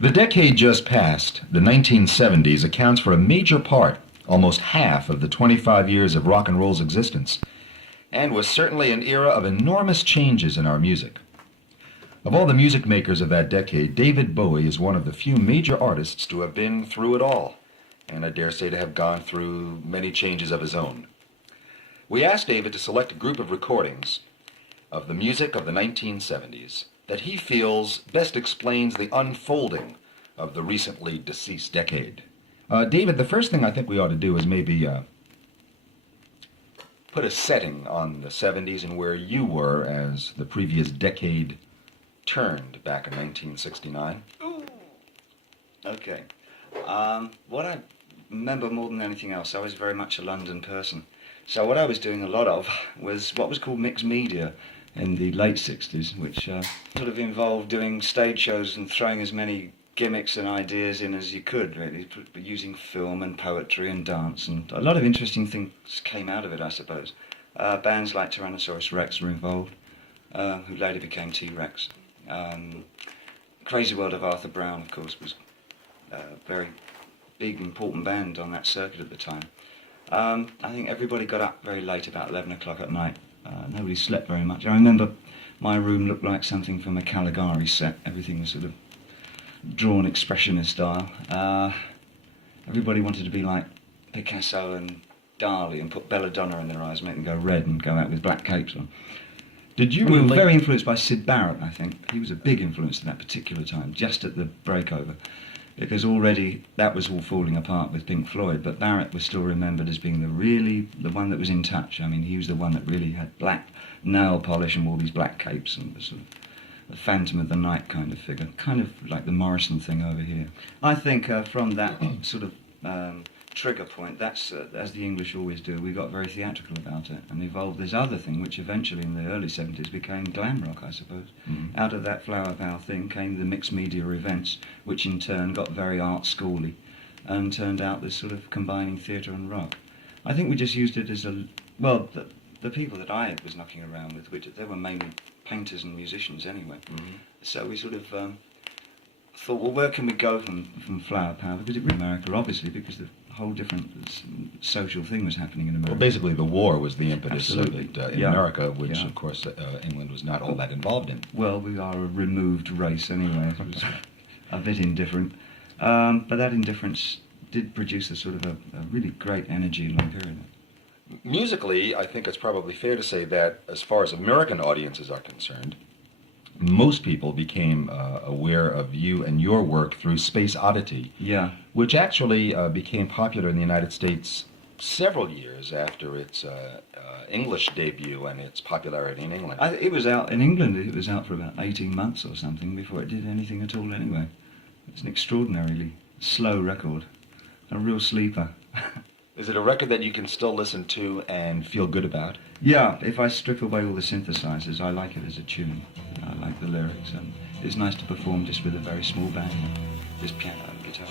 The decade just passed, the 1970s, accounts for a major part, almost half of the 25 years of rock and roll's existence, and was certainly an era of enormous changes in our music. Of all the music makers of that decade, David Bowie is one of the few major artists to have been through it all, and I dare say to have gone through many changes of his own. We asked David to select a group of recordings of the music of the 1970s that he feels best explains the unfolding of the recently deceased decade. David, the first thing I think we ought to do is maybe put a setting on the 70s and where you were as the previous decade turned back in 1969. Ooh. Okay. What I remember more than anything else, I was very much a London person. So what I was doing a lot of was what was called mixed media in the late 60s, which sort of involved doing stage shows and throwing as many gimmicks and ideas in as you could, really, using film and poetry and dance, and a lot of interesting things came out of it, I suppose. Bands like Tyrannosaurus Rex were involved, who later became T-Rex. Crazy World of Arthur Brown, of course, was a very big, important band on that circuit at the time. I think everybody got up very late, about 11 o'clock at night. Nobody slept very much. I remember my room looked like something from a Caligari set. Everything was sort of drawn expressionist style. Everybody wanted to be like Picasso and Dali and put belladonna in their eyes, make them go red and go out with black capes on. We were very influenced by Syd Barrett, I think. He was a big influence at that particular time, just at the breakover. Because already that was all falling apart with Pink Floyd, but Barrett was still remembered as being the one that was in touch. I mean, he was the one that really had black nail polish and wore these black capes and was sort of the Phantom of the Night kind of figure, kind of like the Morrison thing over here. I think from that sort of trigger point, that's as the English always do, we got very theatrical about it and evolved this other thing, which eventually in the early 70s became glam rock, I suppose. Mm-hmm. Out of that flower power thing came the mixed media events, which in turn got very art schooly and turned out this sort of combining theatre and rock. I think we just used it as the people that I was knocking around with, which they were mainly painters and musicians anyway. Mm-hmm. So we sort of thought, well, where can we go from flower power? Because it was America, obviously, because the whole different social thing was happening in America. Well, basically the war was the impetus of it in America, which yeah. Of course England was not all that involved in. Well, we are a removed race anyway. It was a bit indifferent. But that indifference did produce a sort of a really great energy in long period. Musically, I think it's probably fair to say that as far as American audiences are concerned, most people became aware of you and your work through Space Oddity, yeah, which actually became popular in the United States several years after its English debut and its popularity in England. It was out in England. It was out for about 18 months or something before it did anything at all anyway. It's an extraordinarily slow record, a real sleeper. Is it a record that you can still listen to and feel good about? Yeah, if I strip away all the synthesizers, I like it as a tune. I like the lyrics, and it's nice to perform just with a very small band, just piano and guitar.